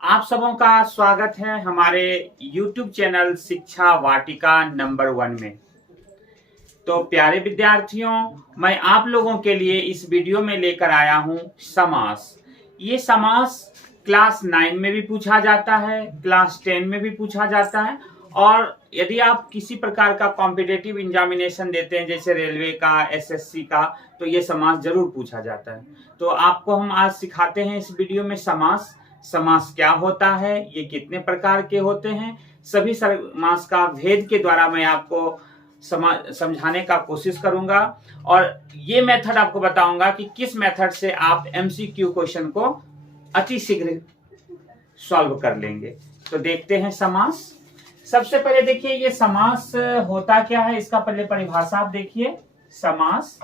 आप सबों का स्वागत है हमारे YouTube चैनल शिक्षा वाटिका नंबर 1 में। तो प्यारे विद्यार्थियों, मैं आप लोगों के लिए इस वीडियो में लेकर आया हूं समास। ये समास क्लास 9 में भी पूछा जाता है, क्लास 10 में भी पूछा जाता है, और यदि आप किसी प्रकार का कॉम्पिटिटिव एग्जामिनेशन देते हैं जैसे रेलवे का, एसएससी का, तो ये समास जरूर पूछा जाता है। तो आपको हम आज सिखाते हैं इस वीडियो में समास। समास क्या होता है, ये कितने प्रकार के होते हैं, सभी समास का भेद के द्वारा मैं आपको समझाने का कोशिश करूंगा। और ये मेथड आपको बताऊंगा कि किस मेथड से आप एमसीक्यू क्वेश्चन को अति शीघ्र सॉल्व कर लेंगे। तो देखते हैं समास। सबसे पहले देखिए ये समास होता क्या है, इसका पहले परिभाषा आप देखिए। समास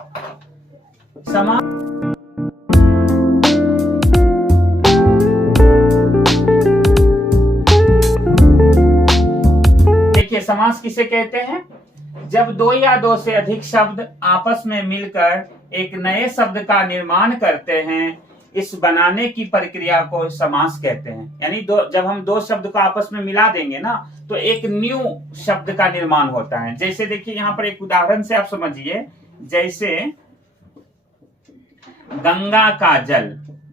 देखिए समास किसे कहते हैं? जब दो या दो से अधिक शब्द आपस में मिलकर एक नए शब्द का निर्माण करते हैं, इस बनाने की प्रक्रिया को समास कहते हैं। यानी जब हम दो शब्द को आपस में मिला देंगे ना, तो एक न्यू शब्द का निर्माण होता है। जैसे देखिए यहाँ पर एक उदाहरण से आप समझिए, जैसे गंगा का जल।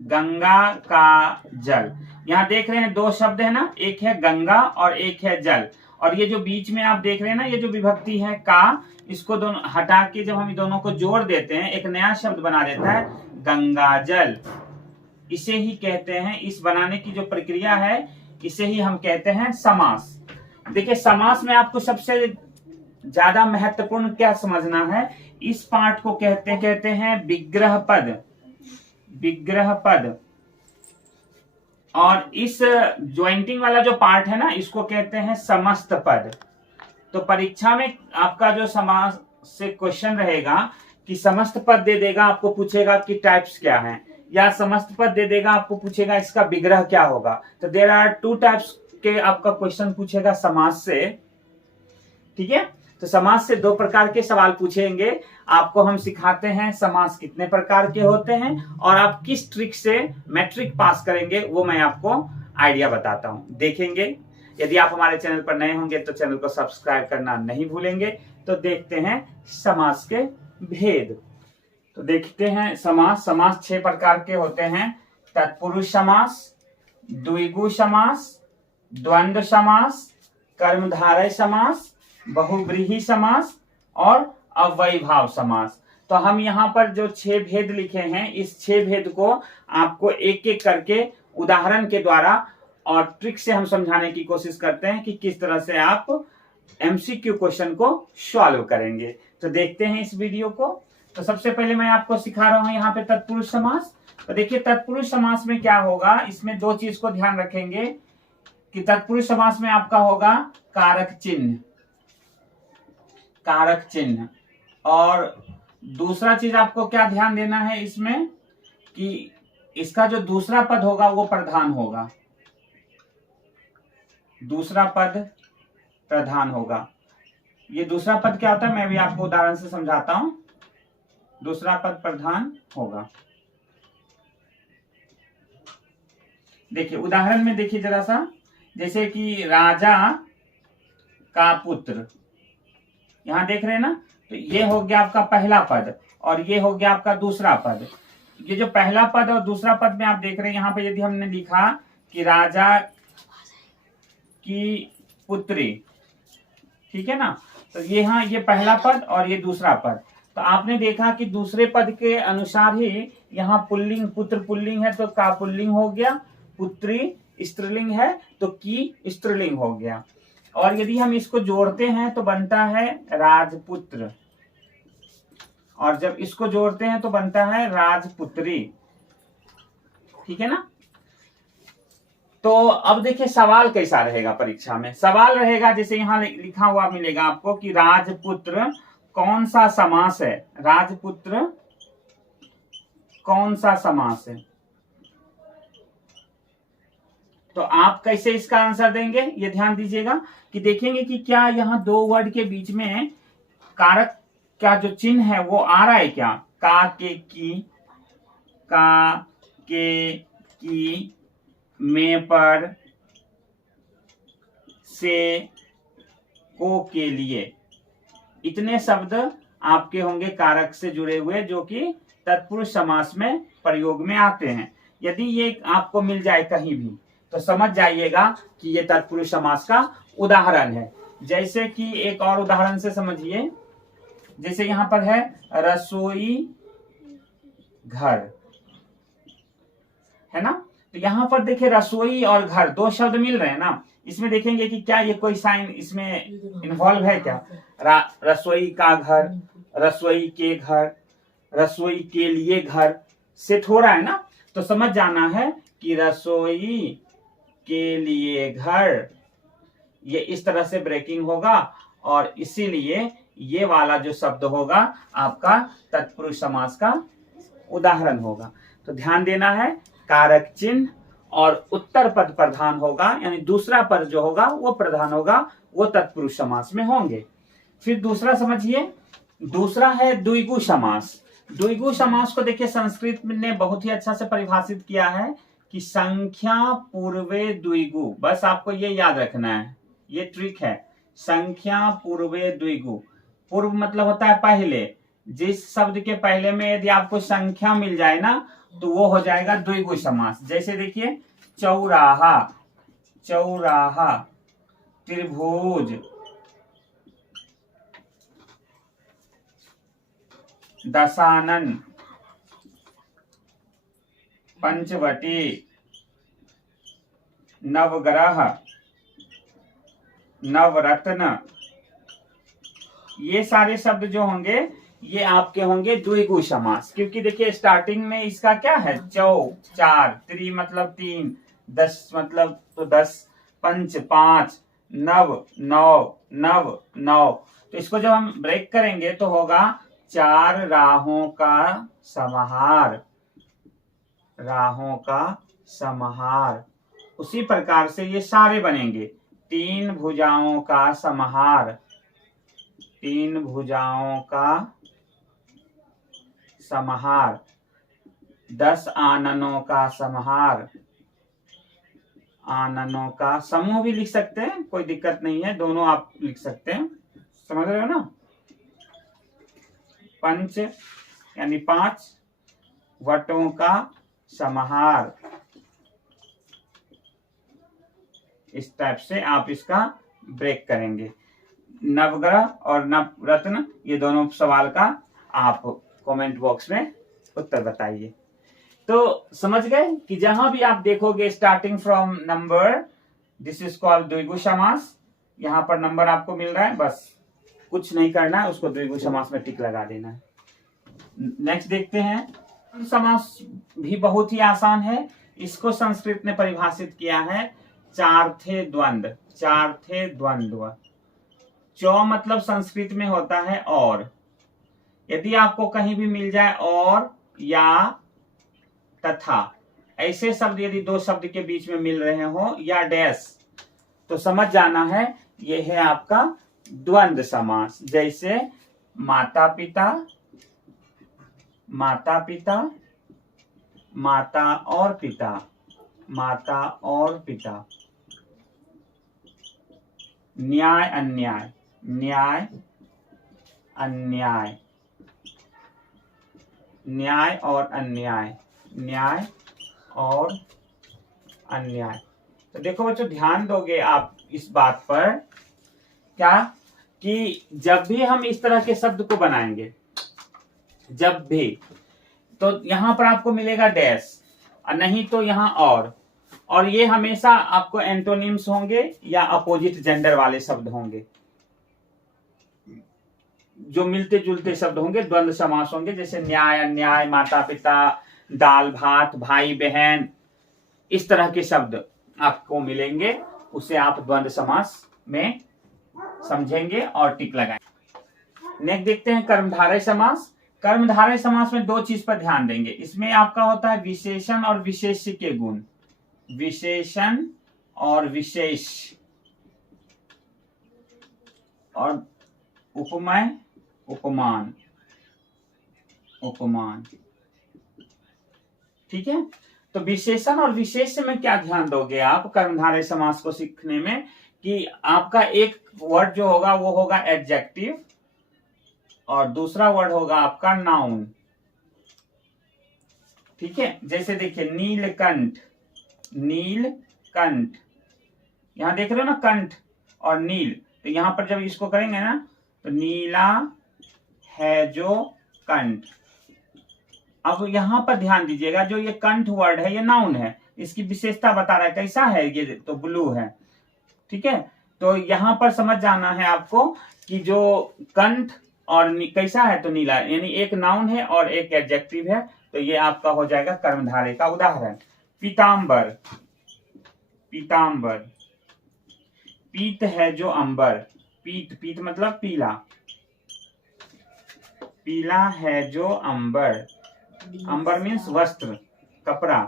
गंगा का जल, यहाँ देख रहे हैं दो शब्द है ना, एक है गंगा और एक है जल। और ये जो बीच में आप देख रहे हैं ना, ये जो विभक्ति है का, इसको दोनों हटा के जब हम दोनों को जोड़ देते हैं, एक नया शब्द बना देता है गंगा जल। इसे ही कहते हैं, इस बनाने की जो प्रक्रिया है, इसे ही हम कहते हैं समास। देखिए समास में आपको सबसे ज्यादा महत्वपूर्ण क्या समझना है, इस पार्ट को कहते हैं विग्रह पद। विग्रह पद। और इस ज्वाइंटिंग वाला जो पार्ट है ना, इसको कहते हैं समस्त पद। तो परीक्षा में आपका जो समास से क्वेश्चन रहेगा कि समस्त पद दे देगा, आपको पूछेगा कि टाइप्स क्या हैं, या समस्त पद दे देगा, आपको पूछेगा इसका विग्रह क्या होगा। तो देयर आर 2 टाइप्स के आपका क्वेश्चन पूछेगा समास से। ठीक है, तो समास से 2 प्रकार के सवाल पूछेंगे। आपको हम सिखाते हैं समास कितने प्रकार के होते हैं, और आप किस ट्रिक से मैट्रिक पास करेंगे वो मैं आपको आइडिया बताता हूं, देखेंगे। यदि आप हमारे चैनल पर नए होंगे तो चैनल को सब्सक्राइब करना नहीं भूलेंगे। तो देखते हैं समास के भेद। तो देखते हैं समास। समास 6 प्रकार के होते हैं: तत्पुरुष समास, द्विगु समास, द्वंद्व समास, कर्मधारय समास, बहुव्रीहि समास और अव्ययीभाव समास। तो हम यहाँ पर जो 6 भेद लिखे हैं, इस 6 भेद को आपको एक एक करके उदाहरण के द्वारा और ट्रिक से हम समझाने की कोशिश करते हैं कि किस तरह से आप एमसीक्यू क्वेश्चन को सॉल्व करेंगे। तो देखते हैं इस वीडियो को। तो सबसे पहले मैं आपको सिखा रहा हूं यहाँ पे तत्पुरुष समास। तो देखिए तत्पुरुष समास में क्या होगा, इसमें 2 चीज को ध्यान रखेंगे कि तत्पुरुष समास में आपका होगा कारक चिन्ह। कारक चिन्ह। और दूसरा चीज आपको क्या ध्यान देना है इसमें, कि इसका जो दूसरा पद होगा वो प्रधान होगा। दूसरा पद प्रधान होगा। ये दूसरा पद क्या होता है, मैं भी आपको उदाहरण से समझाता हूं। दूसरा पद प्रधान होगा। देखिए उदाहरण में देखिए जरा सा, जैसे कि राजा का पुत्र, यहां देख रहे हैं ना, तो ये हो गया आपका पहला पद और ये हो गया आपका दूसरा पद। ये जो पहला पद और दूसरा पद में आप देख रहे हैं, यहाँ पे यदि हमने लिखा कि राजा की पुत्री, ठीक है ना, तो यहाँ ये पहला पद और ये दूसरा पद। तो आपने देखा कि दूसरे पद के अनुसार ही यहाँ पुल्लिंग, पुत्र पुल्लिंग है तो का पुल्लिंग हो गया, पुत्री स्त्रीलिंग है तो की स्त्रीलिंग हो गया। और यदि हम इसको जोड़ते हैं तो बनता है राजपुत्र, और जब इसको जोड़ते हैं तो बनता है राजपुत्री। ठीक है ना। तो अब देखिए सवाल कैसा रहेगा परीक्षा में। सवाल रहेगा जैसे यहां लिखा हुआ मिलेगा आपको कि राजपुत्र कौन सा समास है। राजपुत्र कौन सा समास है। तो आप कैसे इसका आंसर देंगे, ये ध्यान दीजिएगा कि देखेंगे कि क्या यहाँ 2 वर्ड के बीच में कारक का जो चिन्ह है वो आ रहा है क्या। का के की, का के की, में, पर, से, को, के लिए, इतने शब्द आपके होंगे कारक से जुड़े हुए जो कि तत्पुरुष समास में प्रयोग में आते हैं। यदि ये आपको मिल जाए कहीं भी तो समझ जाइएगा कि ये तत्पुरुष समास का उदाहरण है। जैसे कि एक और उदाहरण से समझिए, जैसे यहां पर है रसोई घर, है ना। तो यहां पर देखिए रसोई और घर दो शब्द मिल रहे हैं ना। इसमें देखेंगे कि क्या ये कोई साइन इसमें इन्वॉल्व है क्या। रसोई का घर, रसोई के घर, रसोई के लिए घर, सेट हो रहा है ना। तो समझ जाना है कि रसोई के लिए घर, ये इस तरह से ब्रेकिंग होगा और इसीलिए ये वाला जो शब्द होगा आपका तत्पुरुष समास का उदाहरण होगा। तो ध्यान देना है, कारक चिन्ह और उत्तर पद प्रधान होगा, यानी दूसरा पद जो होगा वो प्रधान होगा, वो तत्पुरुष समास में होंगे। फिर दूसरा समझिए, दूसरा है द्विगु समास। द्विगु समास को देखिए संस्कृत ने बहुत ही अच्छा से परिभाषित किया है कि संख्या पूर्वे द्विगु, बस आपको ये याद रखना है, ये ट्रिक है। संख्या पूर्वे द्विगु, पूर्व मतलब होता है पहले, जिस शब्द के पहले में यदि आपको संख्या मिल जाए ना तो वो हो जाएगा द्विगु समास। जैसे देखिए चौराहा, चौराहा, त्रिभुज, दशानन, पंचवटी, नवग्रह, नवरत्न, ये सारे शब्द जो होंगे ये आपके होंगे द्विगु समास। क्योंकि देखिए स्टार्टिंग में इसका क्या है, चौ चार, त्रि मतलब तीन, दस मतलब तो 10, पंच 5, नव 9, नव 9। तो इसको जब हम ब्रेक करेंगे तो होगा 4 राहों का समाहार, राहों का समाहार। उसी प्रकार से ये सारे बनेंगे, 3 भुजाओं का समाहार, 3 भुजाओं का समाहार, 10 आननों का समाहार, आननों का समूह भी लिख सकते हैं, कोई दिक्कत नहीं है, दोनों आप लिख सकते हैं, समझ रहे हो ना। पंच यानी 5 वटों का समाहार, इस टाइप से आप इसका ब्रेक करेंगे। नवग्रह और नवरत्न, ये दोनों सवाल का आप कमेंट बॉक्स में उत्तर बताइए। तो समझ गए कि जहां भी आप देखोगे starting from number, this is called द्विगु समास। यहां पर नंबर आपको मिल रहा है, बस कुछ नहीं करना है, उसको द्विगु समास में टिक लगा देना है। नेक्स्ट देखते हैं, समास भी बहुत ही आसान है। इसको संस्कृत ने परिभाषित किया है चार्थे द्वंद्व, चार्थे द्वंद्व। चौ मतलब संस्कृत में होता है और, यदि आपको कहीं भी मिल जाए और या तथा, ऐसे शब्द यदि दो शब्द के बीच में मिल रहे हो या डैश, तो समझ जाना है यह है आपका द्वंद्व समास। जैसे माता पिता, माता पिता, माता और पिता, माता और पिता। न्याय अन्याय, न्याय अन्याय, न्याय और अन्याय, न्याय और अन्याय। तो देखो बच्चों, ध्यान दोगे आप इस बात पर क्या, कि जब भी हम इस तरह के शब्द को बनाएंगे, जब भी, तो यहां पर आपको मिलेगा डैश, और नहीं तो यहां और ये हमेशा आपको एंटोनिम्स होंगे या अपोजिट जेंडर वाले शब्द होंगे, जो मिलते जुलते शब्द होंगे, द्वंद्व समास होंगे। जैसे न्याय अन्याय, माता पिता, दाल भात, भाई बहन, इस तरह के शब्द आपको मिलेंगे, उसे आप द्वंद्व समास में समझेंगे और टिक लगाएंगे। नेक्स्ट देखते हैं कर्मधारय समास। कर्मधारय समास में 2 चीज पर ध्यान देंगे। इसमें आपका होता है विशेषण और विशेष्य के गुण, विशेषण और विशेष, और उपमेय उपमान, उपमान। ठीक है, तो विशेषण और विशेष्य में क्या ध्यान दोगे आप कर्मधारय समास को सीखने में, कि आपका एक वर्ड जो होगा वो होगा एडजेक्टिव और दूसरा वर्ड होगा आपका नाउन। ठीक है, जैसे देखिए नीलकंठ, नीलकंठ, यहां देख रहे हो ना कंठ और नील, तो यहां पर जब इसको करेंगे ना तो नीला है जो कंठ। अब यहां पर ध्यान दीजिएगा, जो ये कंठ वर्ड है ये नाउन है, इसकी विशेषता बता रहा है कैसा है, ये तो ब्लू है। ठीक है, तो यहां पर समझ जाना है आपको कि जो कंठ और कैसा है तो नीला, यानी एक नाउन है और एक एडजेक्टिव है, तो ये आपका हो जाएगा कर्मधारय का उदाहरण। पीतांबर, पीतांबर, पीत है जो अंबर, पीत, पीत मतलब पीला, पीला है जो अंबर, अंबर मीन्स वस्त्र, कपड़ा।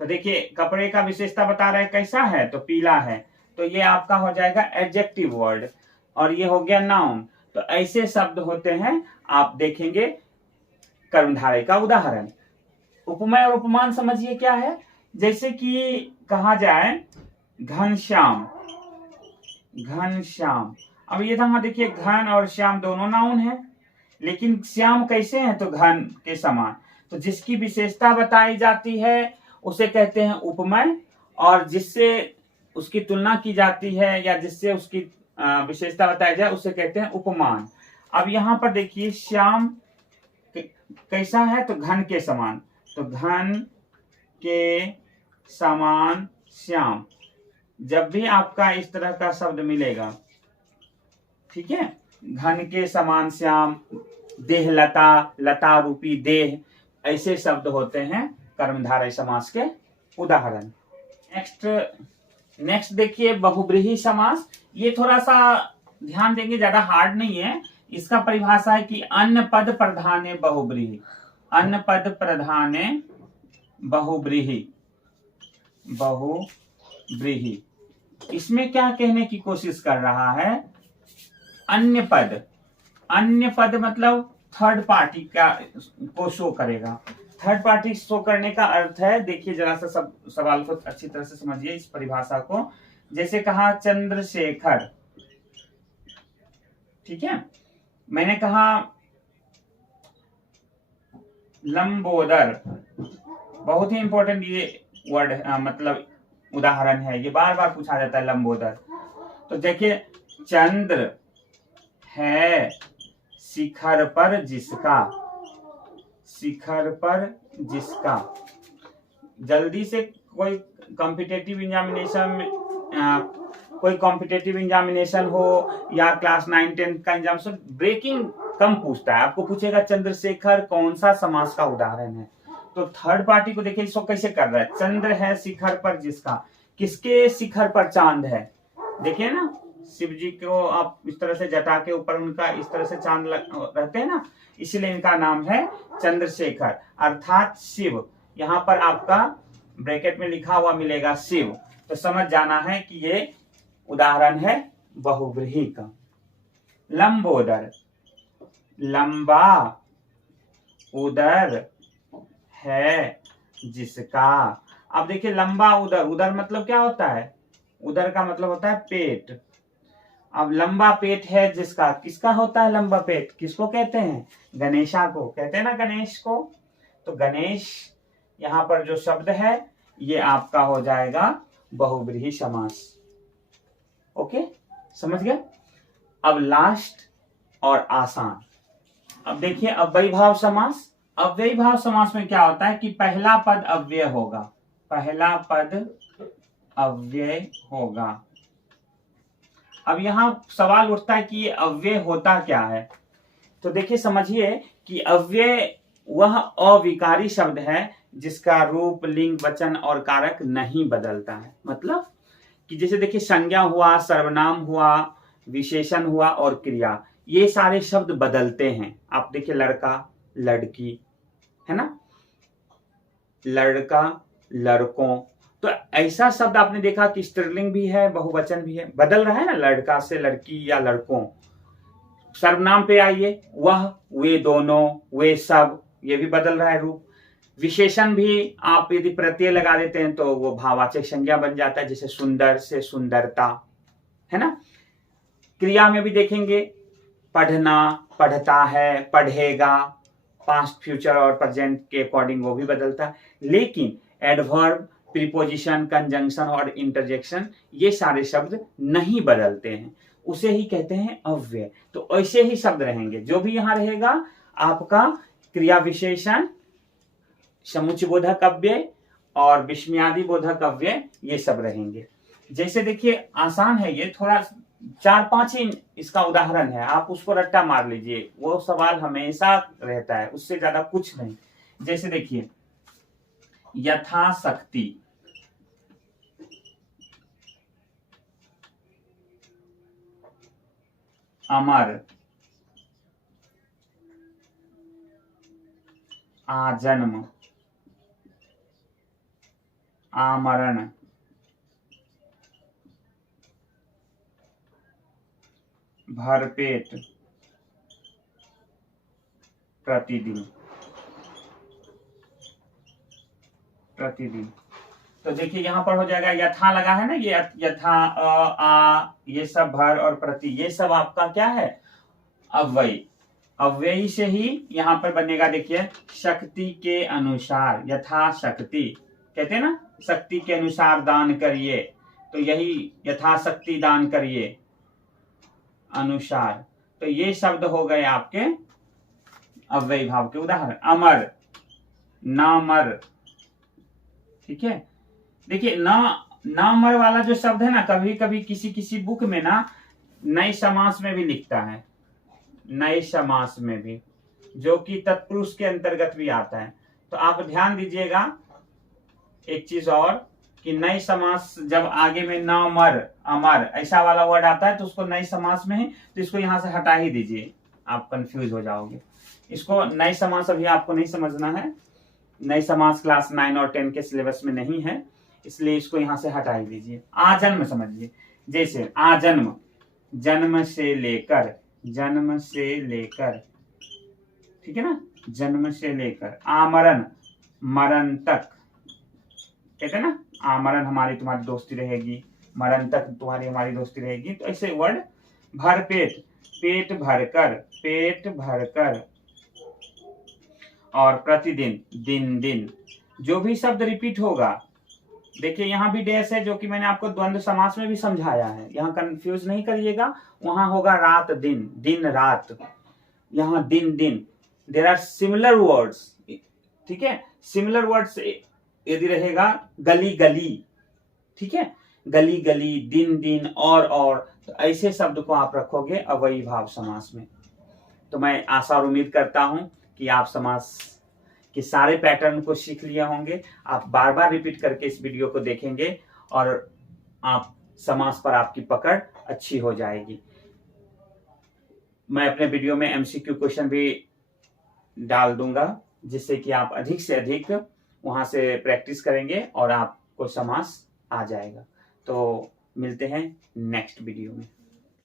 तो देखिए कपड़े का विशेषता बता रहा है कैसा है तो पीला है, तो ये आपका हो जाएगा एडजेक्टिव वर्ड और ये हो गया नाउन। तो ऐसे शब्द होते हैं, आप देखेंगे कर्मधारय का उदाहरण। उपमेय और उपमान समझिए क्या है, जैसे कि कहा जाए घनश्याम, घनश्याम। अब ये था देखिए घन और श्याम दोनों नाउन है, लेकिन श्याम कैसे हैं तो घन के समान, तो जिसकी विशेषता बताई जाती है उसे कहते हैं उपमेय, और जिससे उसकी तुलना की जाती है या जिससे उसकी विशेषता बताई जाए उसे कहते हैं उपमान। अब यहाँ पर देखिए श्याम कैसा है तो घन के समान, तो घन के समान श्याम। जब भी आपका इस तरह का शब्द मिलेगा, ठीक है, घन के समान श्याम, देह लता, लता रूपी देह, ऐसे शब्द होते हैं कर्मधारय समास के उदाहरण। नेक्स्ट देखिए बहुब्रीहि समास। ये थोड़ा सा ध्यान देंगे, ज्यादा हार्ड नहीं है। इसका परिभाषा है कि अन्य पद प्रधाने बहुब्रीहि, अन्य पद प्रधाने बहुब्रीहि, बहुब्रीहि। इसमें क्या कहने की कोशिश कर रहा है, अन्य पद, अन्य पद मतलब थर्ड पार्टी का को शो करेगा। थर्ड पार्टी शो करने का अर्थ है, देखिए जरा सा सब सवाल को अच्छी तरह से समझिए इस परिभाषा को। जैसे कहा चंद्रशेखर, ठीक है, मैंने कहा लंबोदर, बहुत ही इंपॉर्टेंट ये वर्ड मतलब उदाहरण है, ये बार बार पूछा जाता है लंबोदर। तो देखिए चंद्र है शिखर पर जिसका, शिखर पर जिसका। जल्दी से कोई कॉम्पिटिटिव एग्जामिनेशन हो या क्लास 9-10 का एग्जाम, ब्रेकिंग कम पूछता है, आपको पूछेगा चंद्रशेखर कौन सा समास का उदाहरण है। तो थर्ड पार्टी को देखिए इसको कैसे कर रहा है, चंद्र है शिखर पर जिसका, किसके शिखर पर चांद है, देखिए ना शिव जी को आप इस तरह से जटा के ऊपर उनका इस तरह से चांद रहते हैं ना, इसलिए इनका नाम है चंद्रशेखर अर्थात शिव। यहाँ पर आपका ब्रैकेट में लिखा हुआ मिलेगा शिव, तो समझ जाना है कि ये उदाहरण है बहुब्रीहि का। लंबोदर, लंबा उदर है जिसका। अब देखिए लंबा उदर, उदर मतलब क्या होता है, उदर का मतलब होता है पेट। अब लंबा पेट है जिसका, किसका होता है लंबा पेट, किसको कहते हैं, गणेशा को कहते हैं ना, गणेश को। तो गणेश यहाँ पर जो शब्द है ये आपका हो जाएगा बहुब्रीहि समास। ओके, समझ गए। अब लास्ट और आसान, अब देखिए अव्ययी भाव समास। अव्ययी भाव समास में क्या होता है कि पहला पद अव्यय होगा, पहला पद अव्यय होगा। अब यहां सवाल उठता है कि ये अव्यय होता क्या है, तो देखिए समझिए कि अव्यय वह अविकारी शब्द है जिसका रूप, लिंग, वचन और कारक नहीं बदलता है। मतलब कि जैसे देखिए संज्ञा हुआ, सर्वनाम हुआ, विशेषण हुआ और क्रिया, ये सारे शब्द बदलते हैं। आप देखिए लड़का, लड़की, है ना, लड़का, लड़कों, तो ऐसा शब्द आपने देखा कि स्त्रीलिंग भी है, बहुवचन भी है, बदल रहा है ना, लड़का से लड़की या लड़कों। सर्वनाम पे आइए, वह, वे दोनों, वे सब, ये भी बदल रहा है रूप। विशेषण भी आप यदि प्रत्यय लगा देते हैं तो वो भाववाचक संज्ञा बन जाता है, जैसे सुंदर से सुंदरता, है ना। क्रिया में भी देखेंगे, पढ़ना, पढ़ता है, पढ़ेगा, पास्ट, फ्यूचर और प्रेजेंट के अकॉर्डिंग वो भी बदलता है। लेकिन एडवर्ब, प्रीपोजिशन, कंजंक्शन और इंटरजेक्शन ये सारे शब्द नहीं बदलते हैं, उसे ही कहते हैं अव्यय। तो ऐसे ही शब्द रहेंगे, जो भी यहां रहेगा आपका क्रिया विशेषण, समुच्चय बोधक अव्यय और विस्मयादि बोधक अव्यय, ये सब रहेंगे। जैसे देखिए आसान है ये, थोड़ा 4-5 ही इसका उदाहरण है, आप उसको रट्टा मार लीजिए, वो सवाल हमेशा रहता है, उससे ज्यादा कुछ नहीं। जैसे देखिए यथाशक्ति, अमर, आजन्म, आमरण, भरपेट, प्रतिदिन, प्रतिदिन। तो देखिए यहां पर हो जाएगा, यथा लगा है ना, ये यथा, आ, ये सब भर और प्रति, ये सब आपका क्या है, अव्यय। अव्ययी से ही यहां पर बनेगा, देखिए शक्ति के अनुसार, यथा शक्ति कहते हैं ना, शक्ति के अनुसार दान करिए, तो यही यथाशक्ति दान करिए, अनुसार। तो ये शब्द हो गए आपके अव्ययी भाव के उदाहरण। अमर, नामर, ठीक है। देखिए नामर वाला जो शब्द है ना, कभी कभी किसी किसी बुक में ना नए समास में भी लिखता है, नए समास में भी, जो कि तत्पुरुष के अंतर्गत भी आता है। तो आप ध्यान दीजिएगा एक चीज और, कि नए समास जब आगे में नामर, अमर ऐसा वाला वर्ड आता है तो उसको नए समास में है, तो इसको यहां से हटा ही दीजिए, आप कंफ्यूज हो जाओगे। इसको नए समास अभी आपको नहीं समझना है, नए समास क्लास 9 और 10 के सिलेबस में नहीं है, इसलिए इसको यहां से हटा ही दीजिए। आजन्म समझिए, जैसे आजन्म, जन्म से लेकर, जन्म से लेकर, ठीक है ना, जन्म से लेकर। आमरण, मरण तक, कहते हैं ना, आमरण हमारी तुम्हारी दोस्ती रहेगी, मरण तक तुम्हारी हमारी दोस्ती रहेगी, तो ऐसे वर्ड। भरपेट, पेट भरकर, पेट भरकर, और प्रतिदिन, दिन दिन। जो भी शब्द रिपीट होगा, देखिए यहां भी डैश है, जो कि मैंने आपको द्वंद्व समास में भी समझाया है, यहां कंफ्यूज नहीं करिएगा। वहां होगा रात दिन, दिन रात, यहां दिन दिन। देयर आर सिमिलर वर्ड्स, ठीक है। सिमिलर वर्ड्स यदि रहेगा, गली गली, ठीक है, गली गली, दिन दिन, और तो ऐसे शब्द को आप रखोगे अव्ययी भाव समास में। तो मैं आशा और उम्मीद करता हूं कि आप समास के सारे पैटर्न को सीख लिए होंगे। आप बार बार रिपीट करके इस वीडियो को देखेंगे और आप समास पर आपकी पकड़ अच्छी हो जाएगी। मैं अपने वीडियो में MCQ क्वेश्चन भी डाल दूंगा, जिससे कि आप अधिक से अधिक वहां से प्रैक्टिस करेंगे और आपको समास आ जाएगा। तो मिलते हैं नेक्स्ट वीडियो में।